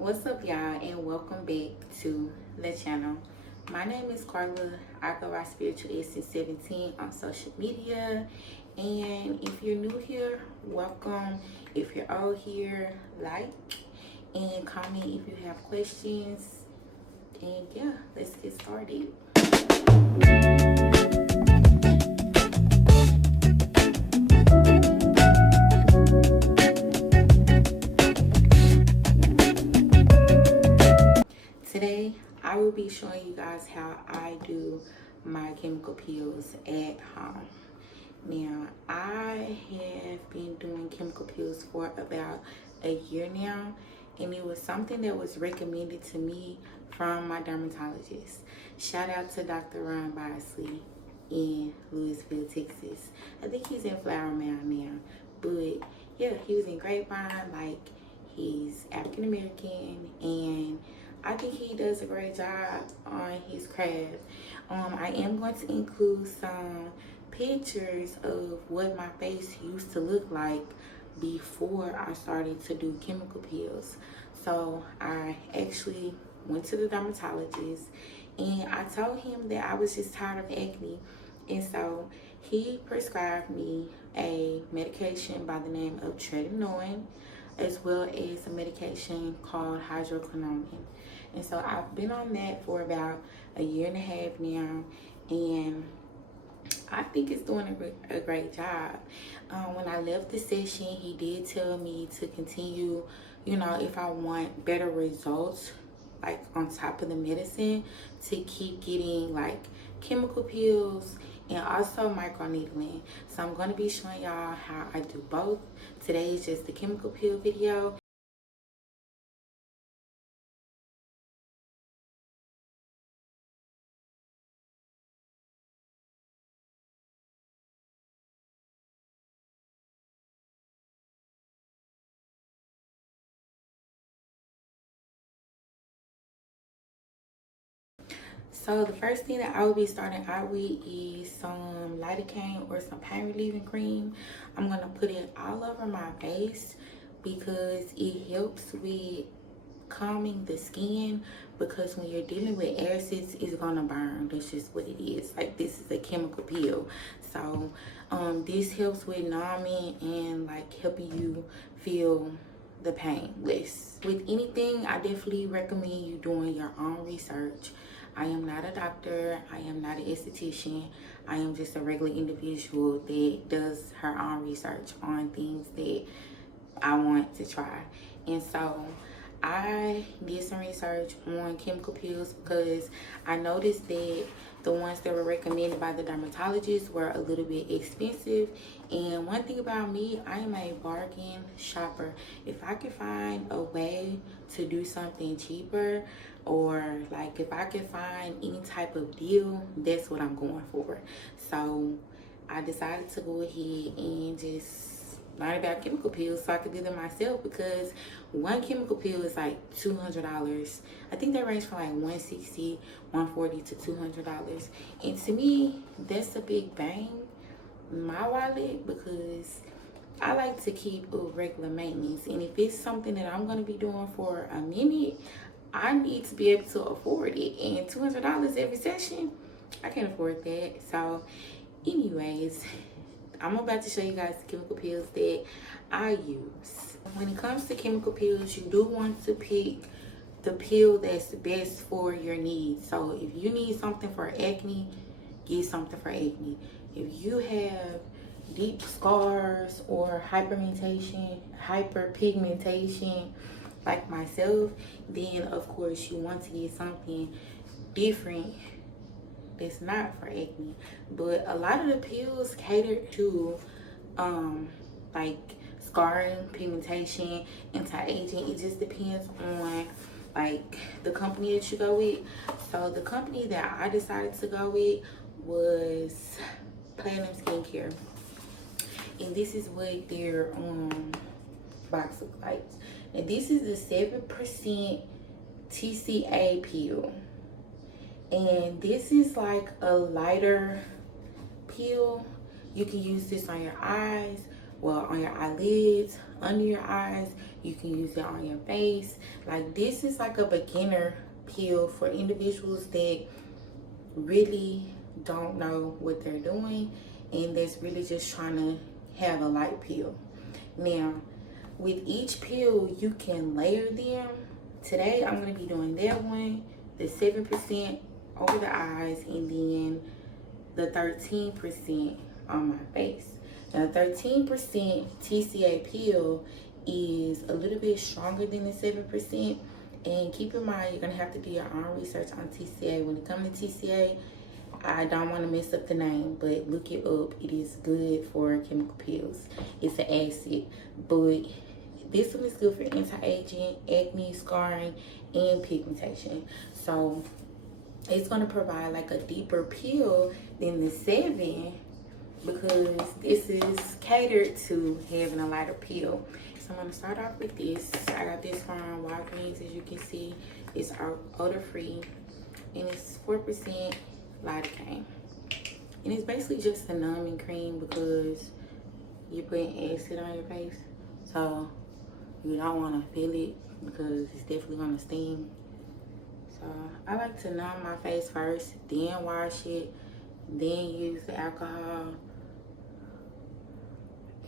What's up, y'all, and welcome back to the channel. My name is Carla. I go by Spiritual Essence 17 on social media. And if you're new here, welcome. If you're old here, like and comment if you have questions. And yeah, let's get started. Today, I will be showing you guys how I do my chemical peels at home. Now, I have been doing chemical peels for about a year now, and it was something that was recommended to me from my dermatologist. Shout out to Dr. Rawn Bosley in Louisville, Texas. I think he's in Flower Mound now, but yeah, he was in Grapevine. Like, he's African American, and I think he does a great job on his craft. I am going to include some pictures of what my face used to look like before I started to do chemical peels. So I actually went to the dermatologist and I told him that I was just tired of acne, and so he prescribed me a medication by the name of tretinoin, as well as a medication called hydroquinone. And so I've been on that for about a year and a half now, and I think it's doing a great job. When I left the session, he did tell me to continue, if I want better results, like on top of the medicine, to keep getting like chemical peels and also microneedling. So I'm going to be showing y'all how I do both. Today is just the chemical peel video. So the first thing that I will be starting out with is some lidocaine or some pain relieving cream. I'm going to put it all over my face because it helps with calming the skin, because when you're dealing with acids, it's gonna burn. That's just what it is. Like, this is a chemical peel, so this helps with numbing and like helping you feel the pain less. With anything, I definitely recommend you doing your own research. I am not a doctor, I am not an esthetician, I am just a regular individual that does her own research on things that I want to try. And so I did some research on chemical peels because I noticed that the ones that were recommended by the dermatologist were a little bit expensive. And one thing about me, I am a bargain shopper. If I can find a way to do something cheaper, or like if I can find any type of deal, that's what I'm going for. So I decided to go ahead and just learn about chemical peels so I could do them myself, because one chemical peel is like $200. I think they range from like $160, $140 to $200. And to me, that's a big bang in my wallet, because I like to keep a regular maintenance. And if it's something that I'm going to be doing for a minute, I need to be able to afford it. And $200 every session, I can't afford that. So anyways, I'm about to show you guys the chemical peels that I use. When it comes to chemical peels, you do want to pick the peel that's best for your needs. So if you need something for acne, get something for acne. If you have deep scars or hyperpigmentation like myself, then of course you want to get something different that's not for acne. But a lot of the peels cater to like scarring, pigmentation, anti-aging. It just depends on like the company that you go with. So the company that I decided to go with was Platinum Skincare, and this is what their box looks like. And this is the 7% TCA peel, and this is like a lighter peel. You can use this on your eyes, well, on your eyelids, under your eyes. You can use it on your face. Like, this is like a beginner peel for individuals that really don't know what they're doing and that's really just trying to have a light peel. Now, with each peel, you can layer them. Today, I'm going to be doing that one, the 7% over the eyes, and then the 13% on my face. Now, 13% TCA peel is a little bit stronger than the 7%. And keep in mind, you're going to have to do your own research on TCA. When it comes to TCA, I don't want to mess up the name, but look it up. It is good for chemical peels. It's an acid, but this one is good for anti-aging, acne, scarring, and pigmentation. So it's going to provide like a deeper peel than the 7 because this is catered to having a lighter peel. So I'm going to start off with this. I got this from Walgreens, as you can see. It's odor free and it's 4% lidocaine. And it's basically just a numbing cream because you're putting acid on your face. So you don't want to feel it because it's definitely going to sting. So I like to numb my face first, then wash it, then use the alcohol.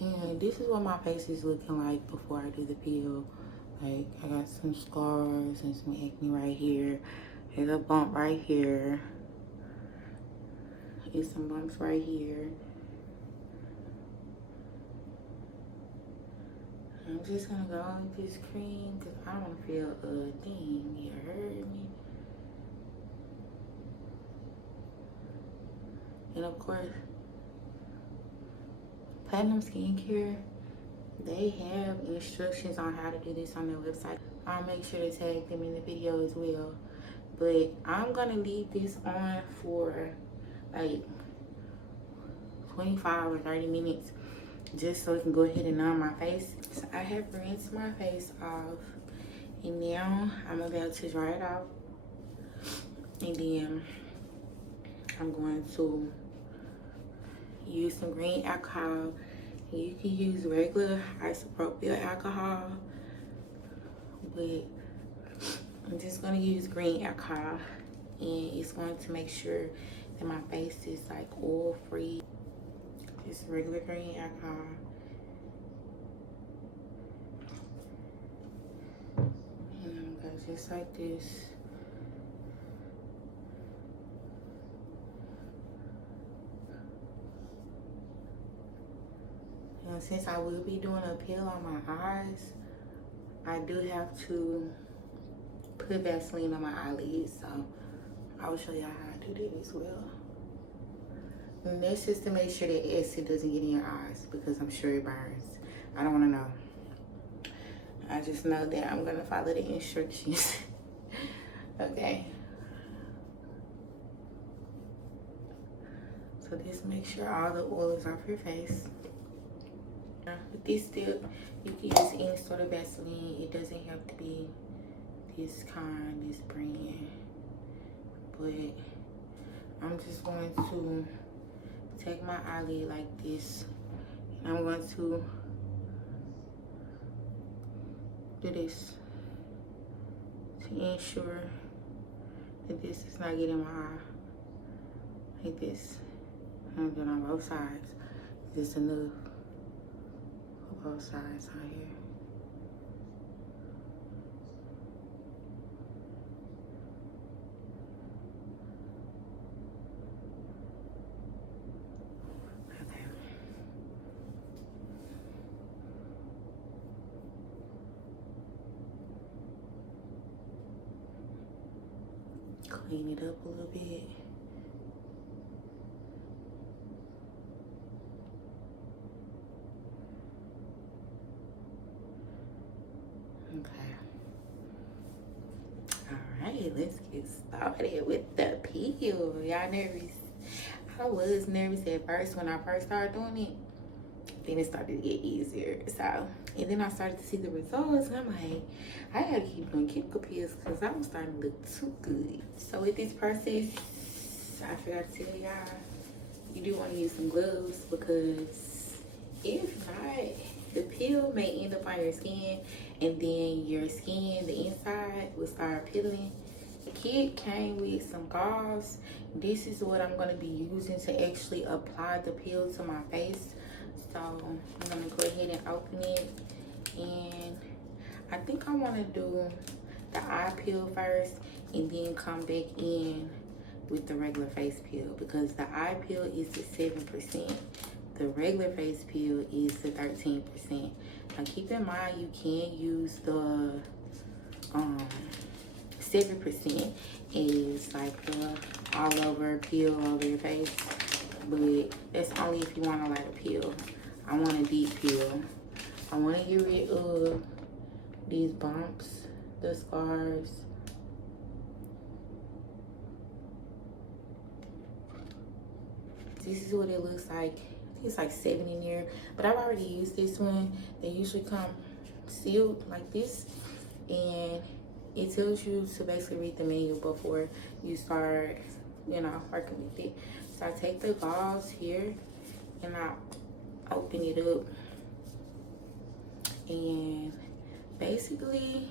And this is what my face is looking like before I do the peel. Like, I got some scars and some acne right here. There's a bump right here. There's some bumps right here. I'm just gonna go with this cream because I don't want to feel a thing. You heard me? And of course, Platinum Skincare, they have instructions on how to do this on their website. I'll make sure to tag them in the video as well. But I'm gonna leave this on for like 25 or 30 minutes just so it can go ahead and numb my face. So I have rinsed my face off and now I'm about to dry it out. And then I'm going to use some green alcohol. You can use regular isopropyl alcohol, but I'm just gonna use green alcohol, and it's going to make sure that my face is like oil free. Just regular green alcohol. And I'm gonna go just like this. And since I will be doing a peel on my eyes, I do have to put Vaseline on my eyelids, so I will show you how I do that as well. And that's just to make sure that acid doesn't get in your eyes because I'm sure it burns. I don't want to know. I just know that I'm gonna follow the instructions. Okay. So just make sure all the oil is off your face. With this step, you can use any sort of Vaseline. It doesn't have to be this kind, this brand. But I'm just going to take my eyelid like this. And I'm going to do this to ensure that this is not getting my eye. Like this. I'm doing on both sides. Just enough. Both sides on here. Okay. Clean it up a little bit. Okay. Alright, let's get started with the peel. Y'all nervous? I was nervous at first when I first started doing it. Then it started to get easier. So, and then I started to see the results and I'm like, I gotta keep doing chemical peels because I was starting to look too good. So with this process, I forgot to tell y'all, you do want to use some gloves because if not, the peel may end up on your skin, and then your skin, the inside, will start peeling. The kit came with some gauze. This is what I'm going to be using to actually apply the peel to my face. So I'm going to go ahead and open it, and I think I want to do the eye peel first and then come back in with the regular face peel, because the eye peel is the 7%. The regular face peel is the 13%. Now keep in mind you can use the 7% is like the all over peel over your face, but that's only if you want a lighter peel. I want a deep peel. I want to get rid of these bumps, the scars. This is what it looks like. I think it's like 7 in there, but I've already used this one. They usually come sealed like this, and it tells you to basically read the menu before you start, you know, working with it. So I take the gauze here and I open it up, and basically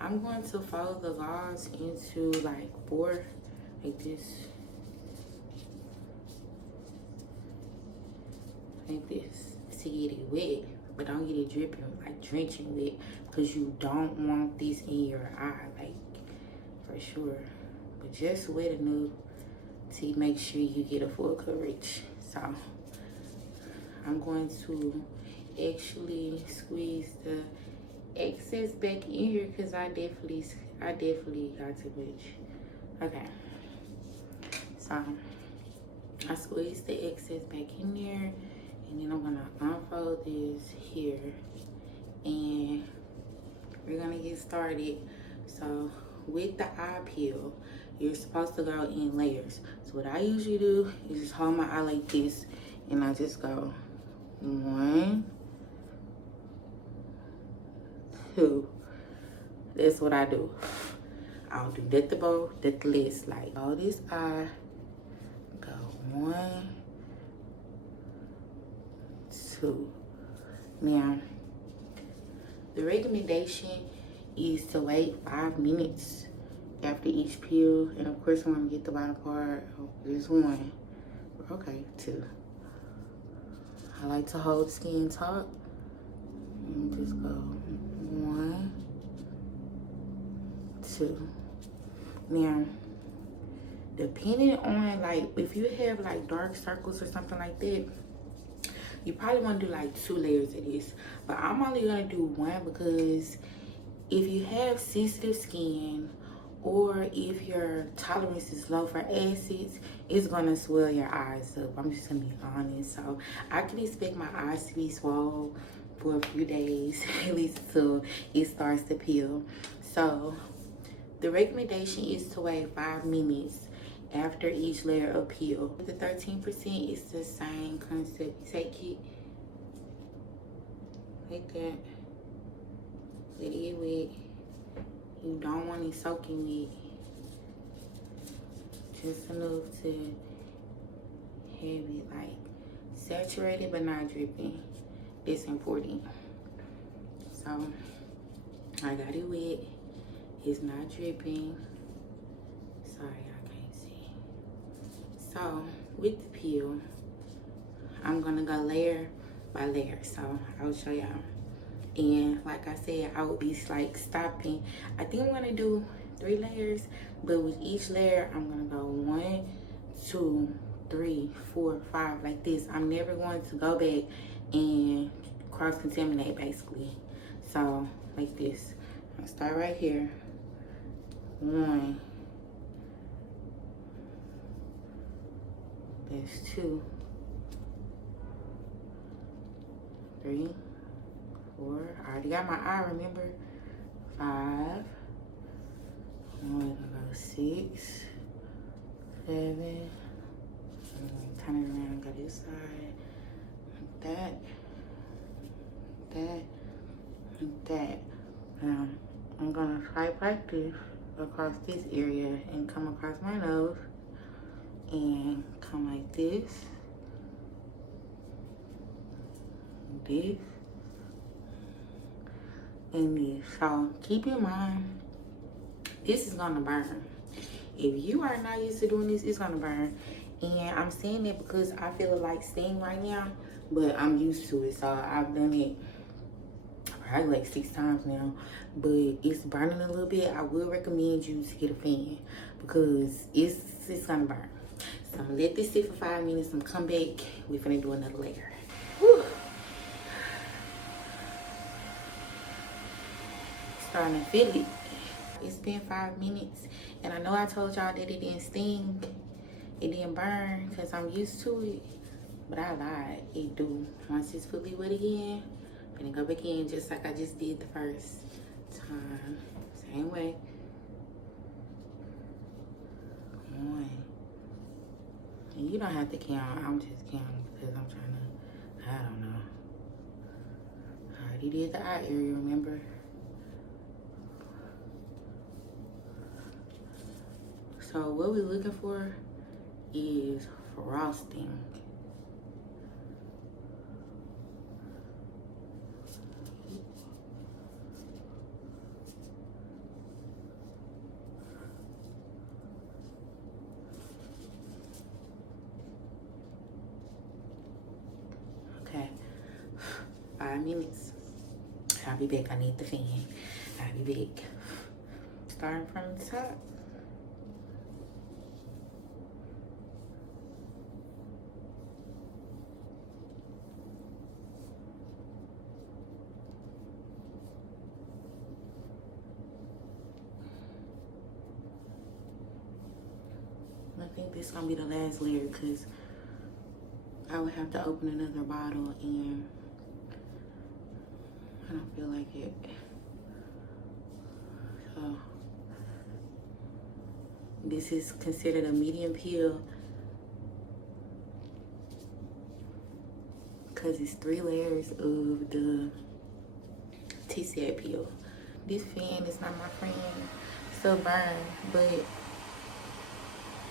I'm going to fold the gauze into like 4, like this. Like this, to get it wet, but don't get it dripping, like drenching wet, because you don't want this in your eye, like, for sure. But just wet enough to make sure you get a full coverage. So I'm going to actually squeeze the excess back in here, because I definitely got too much. Okay, so I squeeze the excess back in there. And then I'm gonna unfold this here, and we're gonna get started. So with the eye peel, you're supposed to go in layers. So what I usually do is just hold my eye like this, and I just go 1, 2. That's what I do. I'll do that the bow, that the lid slide. All this eye, go 1, 2. Now, the recommendation is to wait 5 minutes after each peel, and of course I'm gonna get the bottom part. There's 1. Okay, 2. I like to hold skin taut and just go 1, 2. Now, depending on, like, if you have like dark circles or something like that, you probably want to do like 2 layers of this, but I'm only gonna do 1, because if you have sensitive skin, or if your tolerance is low for acids, it's gonna swell your eyes up. I'm just gonna be honest. So I can expect my eyes to be swollen for a few days, at least until it starts to peel. So the recommendation is to wait 5 minutes after each layer of peel. The 13% is the same concept. You take it like that, let it get wet. You don't want it soaking wet, just enough to have it like saturated but not dripping. It's important. So I got it wet, it's not dripping. Sorry, I can't see. So with the peel, I'm gonna go layer by layer. So I'll show y'all. And like I said, I will be like stopping. I think I'm gonna do 3 layers, but with each layer, I'm gonna go 1, 2, 3, 4, 5, like this. I'm never going to go back and cross-contaminate, basically. So like this. I'll start right here. 1. That's 2. 3. 4. I already got my eye, remember? 5. I'm gonna go 6, 7. I'm gonna turn it around and go this side. Like that. That. Like that. Now, I'm gonna swipe like this across this area and come across my nose and come like this. This. in this. So keep in mind, this is gonna burn. If you are not used to doing this, it's gonna burn. And I'm saying that because I feel like staying right now, but I'm used to it. So I've done it probably like 6 times now, but it's burning a little bit. I will recommend you to get a fan because it's gonna burn. So I'm gonna let this sit for 5 minutes. I'm gonna come back. We're gonna do another layer. Whew. Starting to feel it. It's been 5 minutes, and I know I told y'all that it didn't sting, it didn't burn, because I'm used to it, but I lied. It do. Once it's fully wet again, I'm gonna go back in just like I just did the first time. Same way. Come on. And you don't have to count. I'm just counting because I'm trying to, I don't know. I already did the eye area, remember? So what we're looking for is frosting. Okay, 5 minutes. I'll be back. I need the fan. I'll be back. Starting from the top. I think this is gonna be the last layer because I would have to open another bottle and I don't feel like it. So this is considered a medium peel because it's 3 layers of the T-set peel. This fan is not my friend. Still burn, but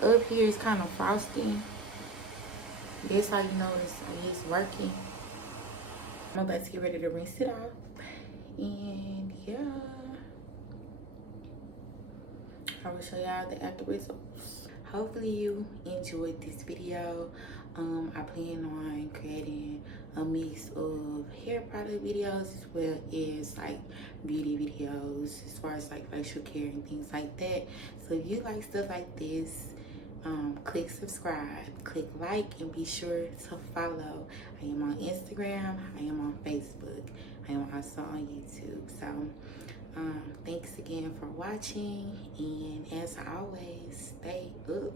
up here it's kind of frosty. That's how you know it's working. I'm about to get ready to rinse it off. And yeah, I will show y'all the after results. Hopefully you enjoyed this video. I plan on creating a mix of hair product videos as well as like beauty videos as far as like facial care and things like that. So if you like stuff like this, click subscribe, click like, and be sure to follow. I am on Instagram, I am on Facebook, I am also on YouTube. So thanks again for watching, and as always, stay up.